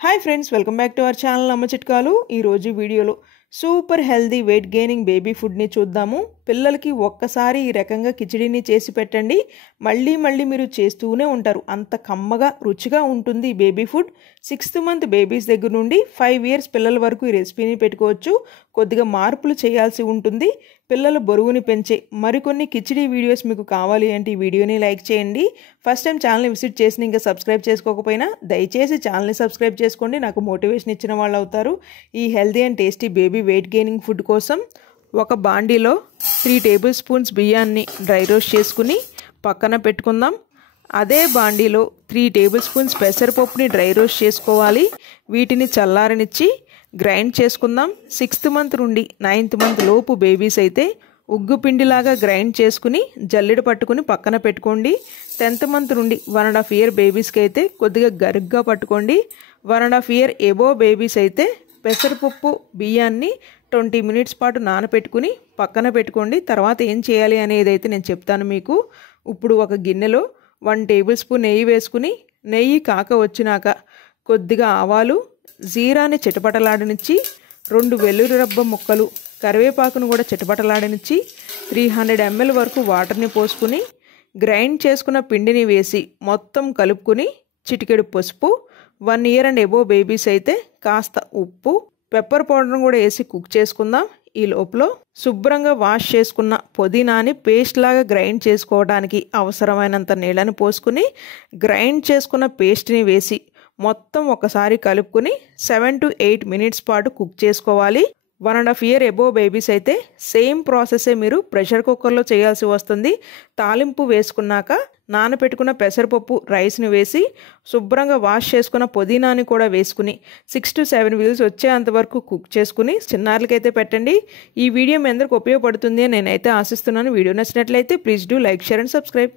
Hi friends, welcome back to our channel అమ్మ చిట్కాలు. ఈరోజు వీడియోలో super healthy weight gaining baby ఫుడ్ని చూద్దాము. పిల్లలకి ఒక్కసారి ఈ రకంగా కిచిడీని చేసి పెట్టండి, మళ్ళీ మళ్ళీ మీరు చేస్తూనే ఉంటారు. అంత కమ్మగా రుచిగా ఉంటుంది ఈ baby food. 6th month babies దగ్గర నుండి 5 years పిల్లల వరకు ఈ రెసిపీని పెట్టుకోవచ్చు. కొద్దిగా మార్పులు చేయాల్సి ఉంటుంది. పిల్లల బరువుని పెంచే మరికొన్ని కిచిడీ వీడియోస్ మీకు కావాలి అంటే ఈ వీడియోని లైక్ చేయండి. ఫస్ట్ టైం ఛానల్ని విజిట్ చేసి ఇంకా సబ్స్క్రైబ్ చేసుకోకపోయినా దయచేసి ఛానల్ని సబ్స్క్రైబ్ చేసుకోండి, నాకు మోటివేషన్ ఇచ్చిన వాళ్ళు అవుతారు. ఈ healthy and tasty baby wait gaining food కోసం ఒక బాండీలో 3 tablespoons బియ్యాన్ని డ్రై రోస్ట్ చేసుకుని పక్కన పెట్టుకుందాం. అదే బాండీలో 3 tablespoons పెసరపప్పుని డ్రై రోస్ట్ చేసుకోవాలి. వీటిని చల్లారనిచ్చి గ్రైండ్ చేసుకుందాం. 6th మంత్ నుండి 9th మంత్ లోపు బేబీస్ అయితే ఉగ్గు పిండిలాగా గ్రైండ్ చేసుకుని జల్లెడ పట్టుకుని పక్కన పెట్టుకోండి. 10th మంత్ నుండి 1.5 year బేబీస్కి అయితే కొద్దిగా గరుగ్గా పట్టుకోండి. 1.5 year ఎబో బేబీస్ అయితే పెసరపప్పు బియ్యాన్ని 20 minutes పాటు నానపెట్టుకుని పక్కన పెట్టుకోండి. తర్వాత ఏం చేయాలి అనేది అయితే నేను చెప్తాను మీకు. ఇప్పుడు ఒక గిన్నెలో 1 tablespoon నెయ్యి వేసుకుని నెయ్యి కాక వచ్చినాక కొద్దిగా ఆవాలు, జీరాని చిటపటలాడనిచ్చి 2 వెల్లుల్లి రబ్బ ముక్కలు, కరివేపాకును కూడా చిటపటలాడనిచ్చి 300 ml వరకు వాటర్ని పోసుకుని గ్రైండ్ చేసుకున్న పిండిని వేసి మొత్తం కలుపుకుని చిటికెడు పసుపు, 1 year అండ్ ఎబో బేబీస్ అయితే కాస్త ఉప్పు, పెప్పర్ పౌడర్ను కూడా వేసి కుక్ చేసుకుందాం. ఈ లోపల శుభ్రంగా వాష్ చేసుకున్న పుదీనాని పేస్ట్ లాగా గ్రైండ్ చేసుకోవడానికి అవసరమైనంత నీళ్ళని పోసుకుని గ్రైండ్ చేసుకున్న పేస్ట్ని వేసి మొత్తం ఒకసారి కలుపుకుని 7 to 8 minutes పాటు కుక్ చేసుకోవాలి. 1.5 year ఎబో బేబీస్ అయితే సేమ్ ప్రాసెసే మీరు ప్రెషర్ కుక్కర్లో చేయాల్సి వస్తుంది. తాలింపు వేసుకున్నాక నానపెట్టుకున్న పెసరపప్పు రైస్ని వేసి శుభ్రంగా వాష్ చేసుకున్న పుదీనాని కూడా వేసుకుని 6 to 7 whistles వచ్చేంతవరకు కుక్ చేసుకుని చిన్నారులకైతే పెట్టండి. ఈ వీడియో మీ అందరికి ఉపయోగపడుతుంది అని నేనైతే ఆశిస్తున్నాను. వీడియో నచ్చినట్లయితే please do like, share and subscribe.